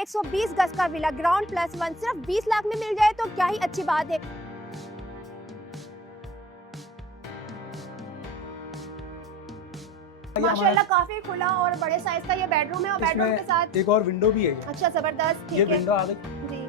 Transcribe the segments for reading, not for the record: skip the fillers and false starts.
120 गज का villa ground plus 1 सिर्फ 20 लाख में मिल जाए तो क्या ही अच्छी बात है। माशाल्लाह काफी खुला और बड़े साइज का ये बेडरूम है और बेडरूम के साथ एक और विंडो भी है। अच्छा जबरदस्त, ये विंडो आ गई जी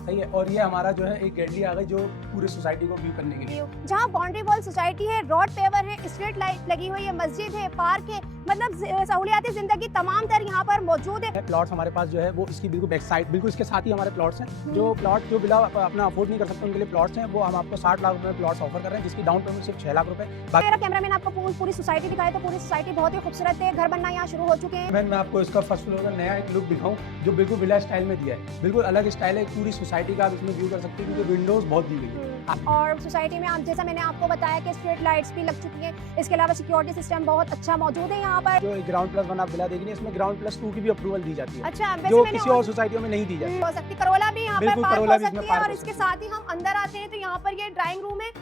सही है। और ये हमारा जो है एक गैलरी आ गई जो पूरे सोसाइटी को व्यू करने के लिए, जहाँ बाउंड्री वॉल सोसाइटी है, रोड पेवर है, स्ट्रीट लाइट लगी हुई है, मस्जिद है, पार्क है, मतलब सहूलियाती जिंदगी तमाम तर यहाँ पर मौजूद है। प्लॉट्स हमारे पास जो है वो इसकी बिल्कुल बैक साइड, बिल्कुल इसके साथ ही हमारे प्लॉट्स हैं। जो प्लॉट जो बिला अपना अफोर्ड नहीं कर सकते उनके लिए प्लॉट्स हैं, वो हम आपको 60 लाख रुपए में प्लॉट्स ऑफर कर रहे हैं, जिसकी डाउन पेमेंट सिर्फ 6 लाख रुपए। मेरा कैमरामैन आपको पूरी सोसाइटी दिखाए तो पूरी सोसाइटी बहुत ही खूबसूरत है, घर बनना यहाँ शुरू हो चुके हैं। मैं आपको इसका फर्स्ट फ्लोर का नया एक लुक दिखाऊं जो बिल्कुल विला स्टाइल में दिया है, बिल्कुल अलग स्टाइल है। पूरी सोसाइटी का आप इसमें व्यू कर सकते हैं क्योंकि विंडोज बहुत दी गई है। और सोसाइटी में आप जैसा मैंने आपको बताया कि स्ट्रीट लाइट्स भी लग चुकी हैं, इसके अलावा सिक्योरिटी सिस्टम बहुत अच्छा मौजूद है यहाँ पर। जो ग्राउंड प्लस 1 आप विला देखेंगे इसमें ग्राउंड प्लस 2 की भी अप्रूवल दी जाती है, अच्छा, जो किसी और सोसाइटियों में नहीं दी जाती हो सकती। करोला भी यहाँ पर बिल्कुल पार्क करोला हो भी इसमें सकती है। पार्क और हो इसके सकती है। साथ ही हम अंदर आते हैं तो यहाँ पर ये ड्राइंग रूम है,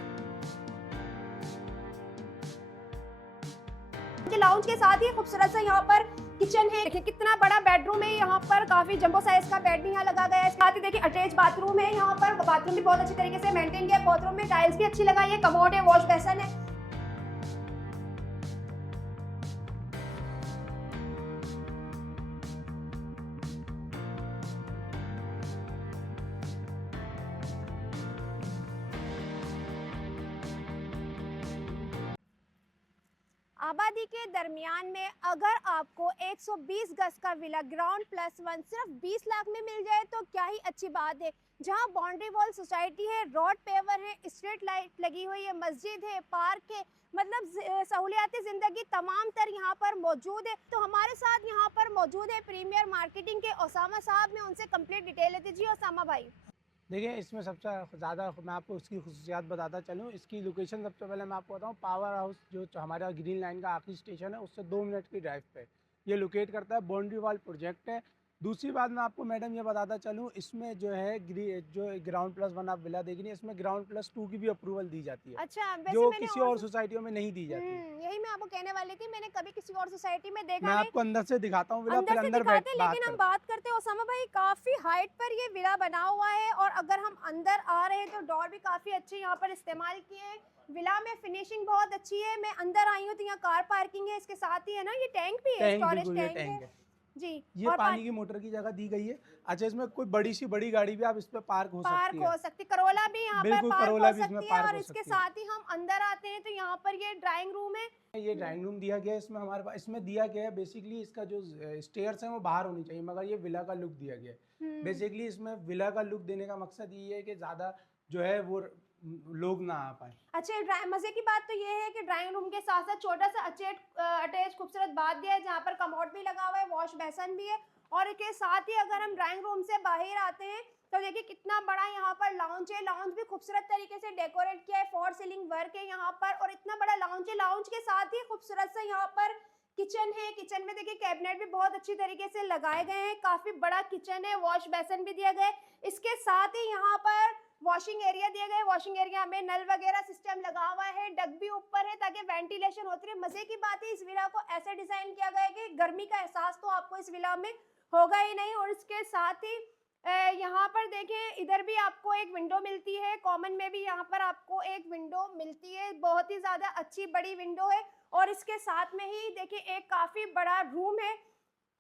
लाउंज के साथ ही खूबसूरत सा यहाँ पर किचन है। देखिए कितना बड़ा बेडरूम है, यहाँ पर काफी जंबो साइज का बेड भी यहाँ लगा गया है। साथ ही देखिए अटैच बाथरूम है, यहाँ पर बाथरूम भी बहुत अच्छी तरीके से मेंटेन किया है। बाथरूम में टाइल्स भी अच्छी लगाई है, कमोड है, वॉश बेसिन है। आबादी के दरमियान में अगर आपको 120 गज का विला ग्राउंड प्लस 1 सिर्फ 20 लाख में मिल जाए तो क्या ही अच्छी बात है। जहां बाउंड्री वॉल सोसाइटी है, रोड पेवर है, स्ट्रीट लाइट लगी हुई है, मस्जिद है, पार्क है, मतलब सहूलियाती जिंदगी तमाम तर यहाँ पर मौजूद है। तो हमारे साथ यहाँ पर मौजूद है प्रीमियर मार्केटिंग के ओसामा साहब। मैं उनसे कंप्लीट डिटेल लेती। जी ओसामा भाई, देखिए इसमें सबसे ज़्यादा मैं आपको इसकी खुसूसियात बताता चलूँ। इसकी लोकेशन सबसे पहले मैं आपको बताऊँ, पावर हाउस जो हमारा ग्रीन लाइन का आखिरी स्टेशन है उससे 2 मिनट की ड्राइव पे ये लोकेट करता है। बाउंड्री वॉल प्रोजेक्ट है। दूसरी बात मैं आपको मैडम ये बताता चलूँ, इसमें जो है जो ग्राउंड प्लस 1 आप विला देखेंगे इसमें ग्राउंड प्लस 2 की भी अप्रूवल दी जाती है। अच्छा, जो किसी और सोसाइटियों में नहीं दी जाती। यही मैं आपको कहने वाली थी, मैंने कभी किसी और सोसाइटी में देखा मैं नहीं। आपको अंदर से दिखाता हूँ विला, फिर अंदर लेकिन हम बात करते हैं ओसामा भाई, काफी हाइट पर ये विला बना हुआ है और अगर हम अंदर आ रहे हैं तो डोर भी काफी अच्छे यहाँ पर इस्तेमाल किए हैं। विला में फिनिशिंग बहुत अच्छी है। मैं अंदर आई हूँ तो यहाँ कार पार्किंग है, इसके साथ ही है ना ये टैंक भी है, स्टोरेज टैंक है जी। ये पानी की मोटर की जगह दी गई है। अच्छा, इसमें कोई बड़ी गाड़ी भी आप इस पे पार्क हो सकती है। करोला भी यहाँ पर पार्क हो सकती है। और इसके सकती है। साथ ही हम अंदर आते हैं तो यहाँ पर ये ड्राइंग रूम है। ये ड्राइंग रूम दिया गया है। इसमें हमारे पास इसमें दिया गया है बेसिकली इसका जो स्टेयर्स हैं वो बाहर होनी चाहिए, मगर ये विला का लुक दिया गया है। बेसिकली इसमें विला का लुक देने का मकसद ये है कि ज्यादा जो है वो लोग ना आ पाए। अच्छा, मजे की बात तो ये है कि ड्राइंग रूम के साथ साथ छोटा सा अटैच खूबसूरत बाथ दिया है, जहाँ पर कमोड भी लगा हुआ है, वॉश बेसिन भी है। और इसके साथ ही अगर हम ड्राइंग रूम से बाहर आते हैं तो देखिए कितना बड़ा यहाँ पर लाउंज है। लाउंज भी खूबसूरत तरीके से डेकोरेट किया है, फॉर सीलिंग वर्क है यहाँ पर और इतना बड़ा लाउंज है। लाउंज के साथ ही खूबसूरत सा यहाँ पर किचन है। किचन में देखिए कैबिनेट भी बहुत अच्छी तरीके से लगाए गए हैं, काफी बड़ा किचन है, वॉश बेसिन भी दिया गया है। इसके साथ ही यहाँ पर वॉशिंग एरिया दिया गया है। वॉशिंग एरिया में नल वगैरह सिस्टम लगा हुआ है, डक भी ऊपर है ताकि वेंटिलेशन होती रहे। मजे की बात है इस विला को ऐसे डिजाइन किया गया है कि गर्मी का एहसास तो आपको इस विला में होगा ही नहीं। और इसके साथ ही यहाँ पर देखें, इधर भी आपको एक विंडो मिलती है, कॉमन में भी यहाँ पर आपको एक विंडो मिलती है, बहुत ही ज्यादा अच्छी बड़ी विंडो है। और इसके साथ में ही देखिए एक काफी बड़ा रूम है।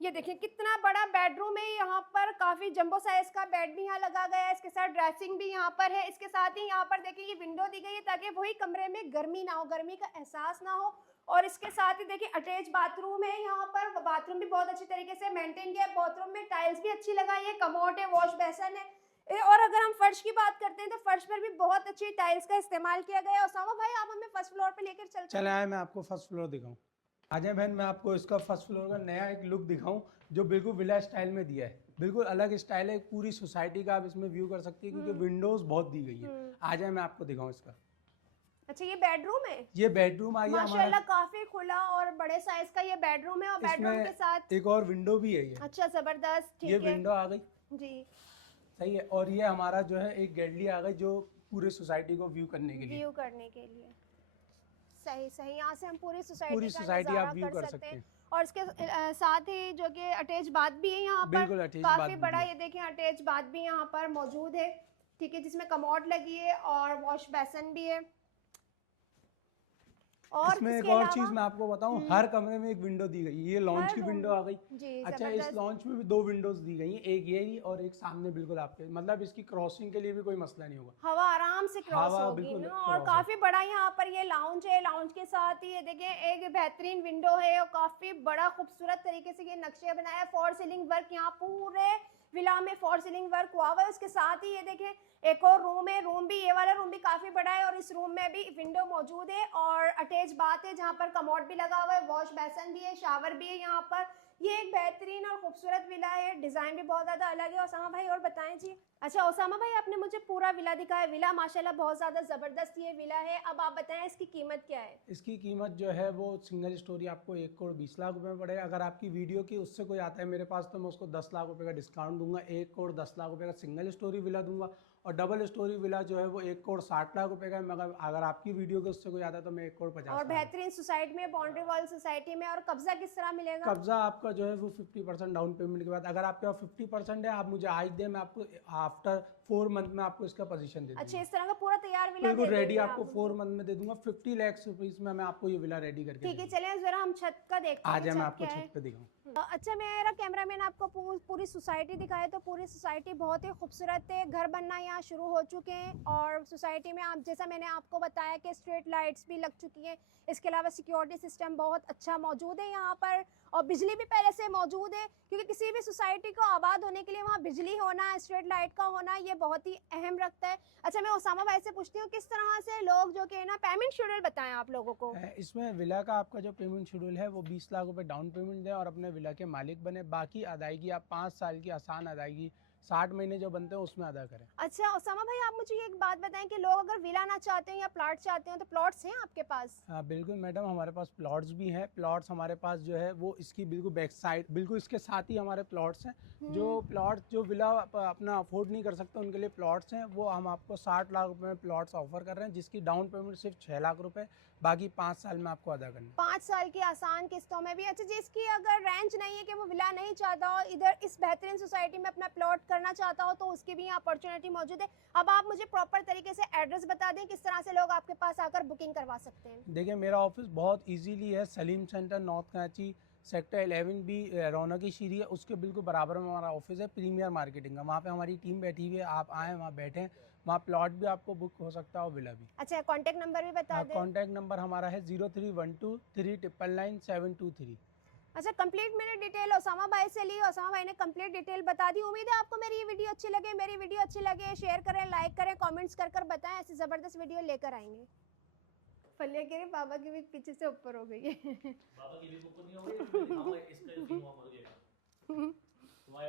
ये देखिए कितना बड़ा बेडरूम है, यहाँ पर काफी जंबो साइज का बेड भी यहाँ लगा गया है, इसके साथ ड्रेसिंग भी यहाँ पर है। इसके साथ ही यहाँ पर देखिए ये विंडो दी गई है ताकि वही कमरे में गर्मी ना हो, गर्मी का एहसास ना हो। और इसके साथ ही देखिए अटैच बाथरूम है, यहाँ पर बाथरूम भी बहुत अच्छी तरीके से मेंटेन किया है। बाथरूम में टाइल्स भी अच्छी लगाई है, कमोड है, वॉश बेसिन है। और अगर हम फर्श की बात करते हैं तो फर्श पर भी बहुत अच्छी टाइल्स का इस्तेमाल किया गया है। ओसामा भाई, आप हमें फर्स्ट फ्लोर पे लेकर चले आए, मैं आपको फर्स्ट फ्लोर दिखाऊं। आजाए बहन, मैं आपको इसका फर्स्ट फ्लोर का नया एक लुक दिखाऊं जो बिल्कुल विला स्टाइल में दिया है, बिल्कुल अलग स्टाइल है। पूरी सोसाइटी का आप इसमें व्यू कर सकती है क्योंकि विंडोज बहुत दी गई है। आ जाए मैं आपको दिखाऊं इसका। अच्छा, ये बेडरूम है, ये बेडरूम आ गया माशाल्लाह काफी खुला और बड़े साइज का ये बेडरूम है। और बेडरूम के साथ एक और विंडो भी है। ये अच्छा जबरदस्त, ये विंडो आ गई जी, सही है। और ये हमारा जो है एक गैलरी आ गई जो पूरे सोसाइटी को व्यू करने के लिए सही यहाँ से हम पूरी सोसाइटी आप व्यू कर सकते हैं। और इसके साथ ही जो कि अटैच बाथ भी है यहाँ पर, बिल्कुल attached काफी bath भी बड़ा, है। ये देखें अटैच बाथ भी यहाँ पर मौजूद है, ठीक है, जिसमें कमोड लगी है और वॉश बेसन भी है। और इसमें एक इसके और अलावा चीज मैं आपको बताऊं, हर कमरे में एक विंडो दी गई है। ये लॉन्च हर की रूम विंडो में। आ गई। जी अच्छा, इस जबरदस्त। लॉन्च में भी 2 विंडोज दी गई हैं, एक ये ही और एक सामने बिल्कुल आपके, मतलब इसकी क्रॉसिंग के लिए भी कोई मसला नहीं होगा। हवा आराम से क्रॉस हवा होगी बिल्कुल ना। और क्रॉस काफी बड़ा यहाँ पर ये लाउंज है, लाउंज के साथ ही ये देखें एक बेहतरीन विंडो है और काफी बड़ा खूबसूरत तरीके से ये नक्शे बनाया है। फॉर सीलिंग वर्क यहाँ पूरे विला में फॉर सीलिंग वर्क हुआ हुआ है। उसके साथ ही ये देखें एक और रूम है, रूम भी, ये वाला रूम भी काफी बड़ा है और इस रूम में भी विंडो मौजूद है और अटैच बाथ है जहाँ पर कमोड भी लगा हुआ है, वॉश बेसन भी है, शावर भी है यहाँ पर। ये एक बेहतरीन और खूबसूरत विला है, डिजाइन भी बहुत ज्यादा अलग है। ओसामा भाई और बताएं जी। अच्छा ओसामा भाई, आपने मुझे पूरा विला दिखाया, विला माशाल्लाह बहुत ज्यादा जबरदस्त ये विला है। अब आप बताएं इसकी कीमत क्या है? इसकी कीमत जो है वो सिंगल स्टोरी आपको 1 करोड़ 20 लाख रुपए में पड़ेगा। अगर आपकी वीडियो की उससे कोई आता है मेरे पास तो मैं उसको 10 लाख रुपए का डिस्काउंट दूंगा। 1 करोड़ 10 लाख रुपए का सिंगल स्टोरी विला दूंगा और डबल स्टोरी विला जो है वो 1 करोड़ 60 लाख रुपए का है। मगर अगर आपकी वीडियो के उससे कोई आता है तो मैं 1 करोड़ 50 और लाख। बेहतरीन सोसाइटी में, बाउंड्री वॉल सोसाइटी में। और कब्जा किस तरह मिलेगा? कब्जा आपका जो है वो 50% डाउन पेमेंट के बाद, अगर आपके पास 50% है, आप मुझे आज दें, मैं आपको आफ्टर 4 मंथ में आपको इसका पोजीशन दे दूंगा। अच्छा, इस तरह का पूरा तैयार विला बिल्कुल दे रेडी देंगे आपको आप? 4 मंथ में दे दूंगा। 50 लाख रुपीस में मैं आपको ये विला रेडी करके ठीक है, दूंगा। चलिए जरा हम छत का देखते हैं। आज मैं छत आपको क्या है? छत पे दिखाऊं। अच्छा, मेरा कैमरामैन आपको पूरी सोसाइटी दिखाए तो पूरी सोसाइटी बहुत ही खूबसूरत है। घर बनना यहाँ शुरू हो चुके हैं और सोसाइटी में आप, जैसा मैंने आपको बताया कि स्ट्रीट लाइट्स भी लग चुकी हैं। इसके अलावा सिक्योरिटी सिस्टम बहुत अच्छा मौजूद है यहाँ पर और बिजली भी पहले से मौजूद है, क्योंकि किसी भी सोसाइटी को आबाद होने के लिए वहाँ बिजली होना, स्ट्रीट लाइट का होना, ये बहुत ही अहम रखता है। अच्छा, मैं ओसामा भाई से पूछती हूँ किस तरह से लोग जो कि ना पेमेंट शेड्यूल बताएं आप लोगों को। इसमें विला का आपका जो पेमेंट शेड्यूल है वो 20 लाख रुपए डाउन पेमेंट दें और अपने विला के मालिक बने। बाकी अदायगी आप 5 साल की आसान अदायगी 60 महीने जो बनते हैं उसमें अदा करें। अच्छा ओसामा भाई, आप मुझे एक बात बताएं कि लोग अगर विला ना चाहते हैं या प्लॉट चाहते हैं तो प्लॉट्स हैं आपके पास? हाँ बिल्कुल मैडम, हमारे पास प्लॉट्स भी हैं। प्लॉट्स हमारे पास जो है वो इसकी बिल्कुल बैक साइड, बिल्कुल इसके साथ ही हमारे प्लॉट्स हैं। जो प्लॉट्स जो विला अपना अफोर्ड नहीं कर सकते उनके लिए प्लॉट्स हैं, वो हम आपको 60 लाख रुपए में प्लॉट्स ऑफर कर रहे हैं, जिसकी डाउन पेमेंट सिर्फ 6 लाख रुपए, बाकी 5 साल में आपको अदा करना है। 5 साल की आसान किस्तों में भी। अच्छा, जिसकी अगर रेंज नहीं है कि वो विला नहीं चाहता हो, इधर इस बेहतरीन सोसाइटी में अपना प्लॉट करना चाहता हो, तो उसकी भी अपॉर्चुनिटी मौजूद है। अब आप मुझे प्रॉपर तरीके से एड्रेस बता दें किस तरह से लोग आपके पास आकर बुकिंग करवा सकते हैं। देखिए मेरा ऑफिस बहुत इजीली है, Salim centre, north Karachi, sector 11B, Raunaki शीरी है, उसके बिल्कुल बराबर में हमारा ऑफिस है प्रीमियर मार्केटिंग का। वहाँ पे हमारी टीम बैठी हुई है, आप आएँ वहाँ बैठें, वहाँ प्लॉट भी आपको बुक हो सकता है और विला भी। अच्छा, कॉन्टेक्ट नंबर भी बता दें। कॉन्टैक्ट नंबर हमारा है 0312 399 723। अच्छा, कंप्लीट मैंने डिटेल ओसामा भाई से ली, ओसामा भाई ने कंप्लीट डिटेल बता दी। उम्मीद है आपको मेरी ये वीडियो अच्छी लगे। मेरी वीडियो अच्छी लगे शेयर करें, लाइक करें, कमेंट्स कर कर बताएं, ऐसी ज़बरदस्त वीडियो लेकर आएंगे। फलिया कह रही बाबा की भी पीछे से ऊपर हो गई है। बाबा की भी ऊपर नहीं हो गई, मैं दिखाऊंगा इसका धुआं मुर्गे का।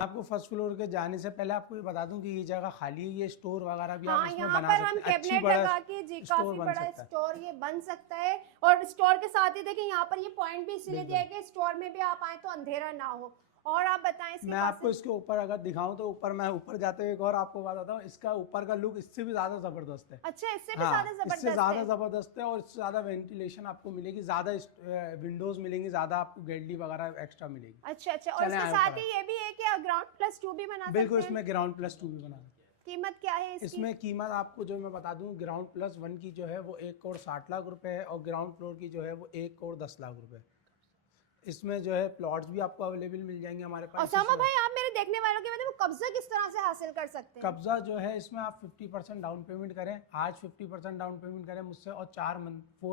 आपको फर्स्ट फ्लोर के जाने से पहले आपको ये बता दूं कि ये जगह खाली है, ये स्टोर वगैरह भी हाँ, आप इसमें यहाँ बना पर हम सकते हैं। अच्छी कैबिनेट बड़ा लगा के जी स्टोर काफी बन बड़ा सकता है। स्टोर ये बन सकता है। और स्टोर के साथ ही देखिए यहाँ पर ये पॉइंट भी इसलिए बिल्कुल। दिया है कि स्टोर में भी आप आए तो अंधेरा ना हो। और आप बताएं इसके मैं पास आपको इसके ऊपर अगर दिखाऊं तो ऊपर, मैं ऊपर जाते हुए एक और आपको बताता हूँ, इसका ऊपर का लुक इससे भी ज्यादा जबरदस्त है। अच्छा, इससे भी हाँ, ज्यादा इससे जबरदस्त ज्यादा है। जबरदस्त है और इससे ज्यादा वेंटिलेशन आपको मिलेगी, ज्यादा विंडोज मिलेंगी, ज्यादा आपको गैलरी वगैरह एक्स्ट्रा मिलेगी। अच्छा अच्छा, और चलें इसके आए साथ ऊपर। ही ये भी है कि ग्राउंड+2 भी बना बिल्कुल, सकते हैं। इसमें ग्राउंड प्लस 2 भी बना सकते हैं। कीमत क्या है इसकी? इसमें कीमत आपको जो मैं बता दूं, ग्राउंड+1 की जो है वो 1 करोड़ 60 लाख रुपए है और ग्राउंड फ्लोर की जो है वो 1 करोड़ 10 लाख रुपए है। इसमें जो है प्लॉट्स भी आपको अवेलेबल मिल जाएंगे हमारे पास। ओसामा भाई, आप मेरे देखने वालों के मतलब कब्जा किस तरह से हासिल कर सकते हैं? कब्जा जो है इसमें आप 50% डाउन पेमेंट करें, आज 50% डाउन पेमेंट करें मुझसे और 4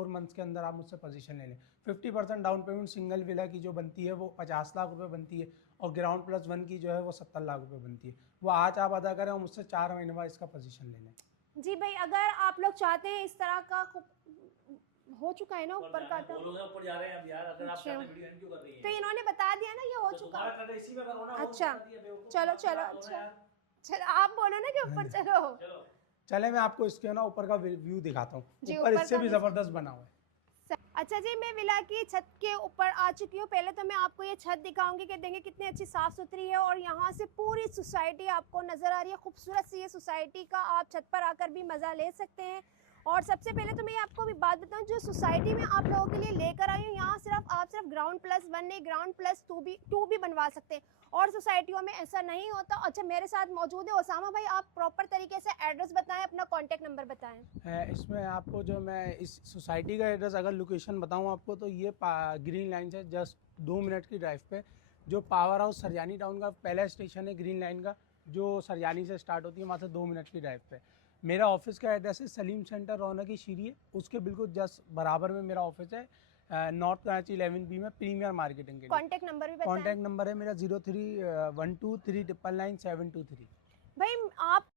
मंथ्स के अंदर आप मुझसे पोजीशन ले लें। 50% डाउन पेमेंट सिंगल विला की जो बनती है वो 50 लाख रुपए बनती है और ग्राउंड+1 की जो है वो 70 लाख रुपए बनती है। वो आज आप अदा करें और मुझसे 4 महीने बाद इसका पोजीशन ले लें। जी भाई, अगर आप लोग चाहते हैं इस तरह का हो चुका है ना ऊपर का, तो बोलोगे ऊपर जा रहे हैं अब यार, अगर आप अच्छा। चाहते वीडियो एंड क्यों कर रही हैं? तो इन्होंने बता दिया ना ये हो तो चुका। दोबारा कर दे, इसी में करो ना। अच्छा, चलो चलो, अच्छा चलो, आप बोलो ना कि ऊपर चलो। चलो चले मैं आपको इसके ना ऊपर का व्यू दिखाता हूँ, जी, ऊपर ऊपर इससे का भी भी- जबरदस्त बना हुआ है। अच्छा जी, मैं विला की छत के ऊपर आ चुकी हूँ। पहले तो मैं आपको ये छत दिखाऊंगी कि देंगे कितनी अच्छी साफ सुथरी है और यहाँ से पूरी सोसाइटी आपको नजर आ रही है। खूबसूरत सी ये सोसाइटी का आप छत पर आकर भी मजा ले सकते हैं। और सबसे पहले तो मैं आपको भी बात बताऊं, जो सोसाइटी में आप लोगों के लिए लेकर आई हूँ, यहाँ आप सिर्फ ग्राउंड प्लस 1 नहीं, ग्राउंड प्लस 2 भी बनवा सकते हैं, और सोसाइटियों में ऐसा नहीं होता। अच्छा, मेरे साथ मौजूद है ओसामा भाई, आप प्रॉपर तरीके से एड्रेस बताएं, अपना कॉन्टैक्ट नंबर बताएं। इसमें आपको जो मैं इस सोसाइटी का एड्रेस अगर लोकेशन बताऊं आपको, तो ये ग्रीन लाइन से जस्ट 2 मिनट की ड्राइव पे जो पावर हाउस सरयानी टाउन का पहला स्टेशन है ग्रीन लाइन का, जो सरयानी से स्टार्ट होती है, वहाँ से 2 मिनट की ड्राइव पे मेरा ऑफिस का एड्रेस है। सलीम सेंटर रौनक की शीरी है, उसके बिल्कुल जस्ट बराबर में मेरा ऑफिस है, नॉर्थ कराची 11B में प्रीमियर मार्केटिंग के लिए। कॉन्टैक्ट नंबर भी बताएं। कॉन्टैक्ट नंबर है मेरा 0312399723। भाई आप